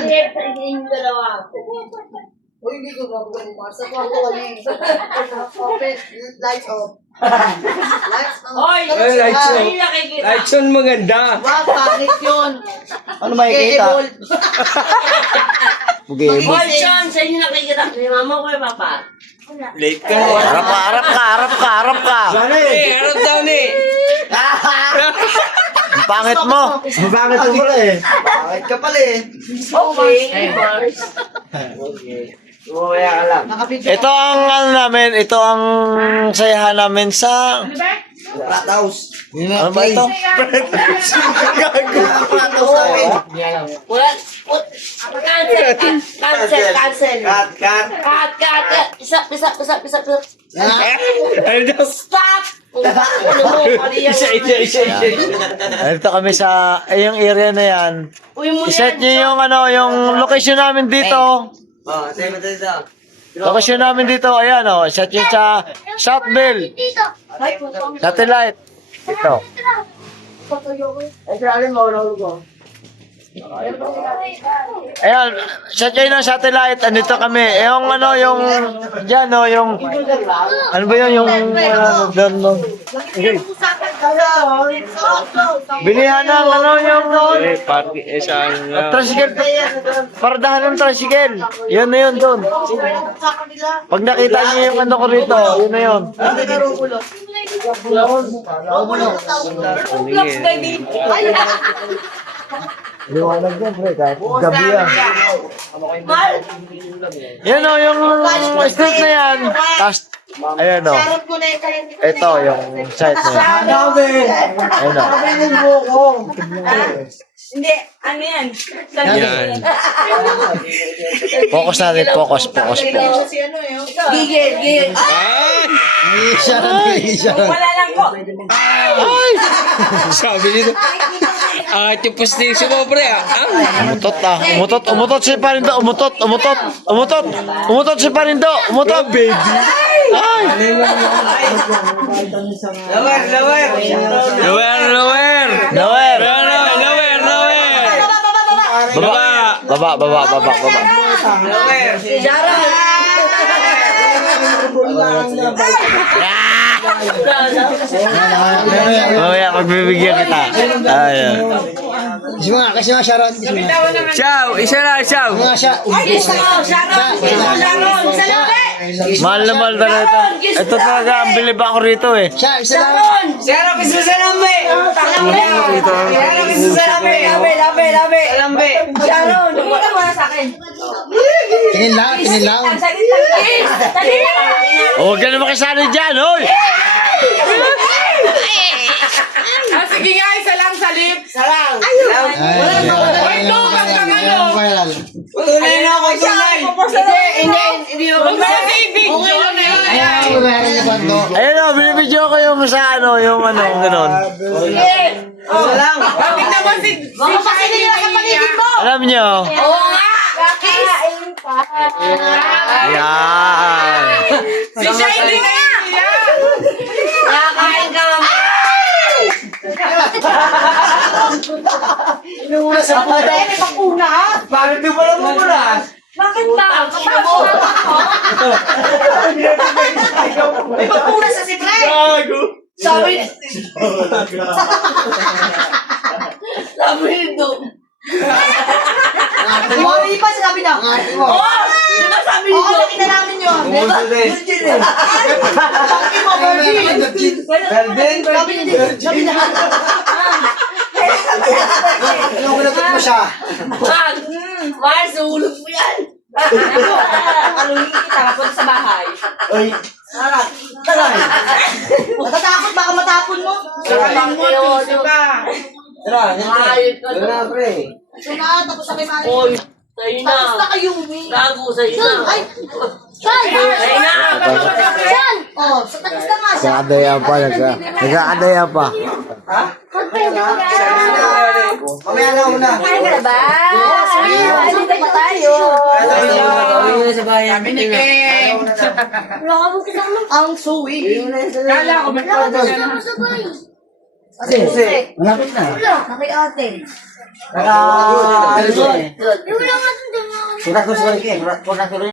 Yung dalawa. Uy, hindi ko gagawin mo. Sa kwarto kami. Open. Lights off. Lights off. Hoy! Lights off. Ay, nakikita. Lights on maganda. Wow, pangit yun. Ano makikita? Bugebo. Hoy, Sean, sa inyo nakikita. Ni mama ko yung papa. Late ka. Harap ka, harap ka, harap ka, harap ka. Harap daw ni. Ang pangit mo. Bakit mo pala eh? Pangit ka pala eh. Okay. Umaya ka lang. Nakapidyo. Ito ang ano namin, ito ang sayahan namin sa... Flat house. Ano ba ito? Flat house namin. Wala. Cancel. Cut. Isa. Ano daw? Stop! Ano mo? Isa. Dito kami sa... yung area na yan. Uy mo Iset nyo yung ano, yung location namin dito. Oh, sa'yo mo dito. Location namin dito, ayan o. Iset nyo sa Southville. Satellite. Ito. Ay, saan mo? Ayan, set nyo ng satellite. Andito kami. Yung ano, yung... Diyan o, yung... Ano ba yun? Yung... doon, no? Bilihan ng ano yung... Party, saan na? Tricycle. Pardahan ng tricycle. Yun na yun doon. Pag nakita niyo yung ano ko rito, yun na yun. Liwanag yan, pre. Kahit gabi yan. Yan o, yung street na yan. Tapos, ayan o. Ito, yung site na yan. Ayan o. Hindi, ano yan? Yan. Focus natin, focus. Gigil. Ay! Wala lang ko. Sabi nito. Yung posting si mo, pre. Umutot ah. Umutot si Parindo. Umutot si Parindo. Umutot. Baby. Ay! Lower. Baba. Mamaya, magbibigyan kita. Ayan. Kasi mga Sharon. Ciao, isa na, ciao. Mahal na mahal talaga ito. Ito talaga, ang bilib ako rito eh. Sharon! Sharon, gusto sa lambe! Sharon, gusto sa lambe! Lambe! Sharon, wala sa akin. Tingin lang. Saglit lang. Huwag ka na makisali dyan, hoy! Sige nga, isa lang sa lip. Salang. Tunay na ako, tunay. Hindi mo Video na yun. Ayun o, binibidyo ko yung sa ano, yung ano, ganun. Tingnan mo si Alam nyo? Oo nga. Yan. Si Shiny na yun siya. Nakakain ka mamaya. Inuuna sa puta. Bakit di mo lang mumulas? Bakit ba? May pagpuna sa si Fred. Sabi nito. Mori pa sinabi na. Di ba sabi Oo, nito? nakita namin yun. Paki mo, Virgin. Sabi niya. Anong kinatot mo siya? Mars, ulog mo yan. Kalungin kita, papunta sa bahay. Uy. Taray. Natatakot baka matapon mo. Ayot ka na. Suma, tapos sa kay Mari. Oy, sa'yo na. Tapos na kayo, Umi. Gago, sa'yo na. Ay, Sa'yo na. oh, sa tapos na nga siya. Nagkakadaya pa, nagkakadaya pa. Mamaya na una. Kaya ka na ba? Dito pa tayo. Ang suwi. Kala ko may Malapit na. Kay ate. Naka... Good. Surat ko sa balik eh. Surat ko rin.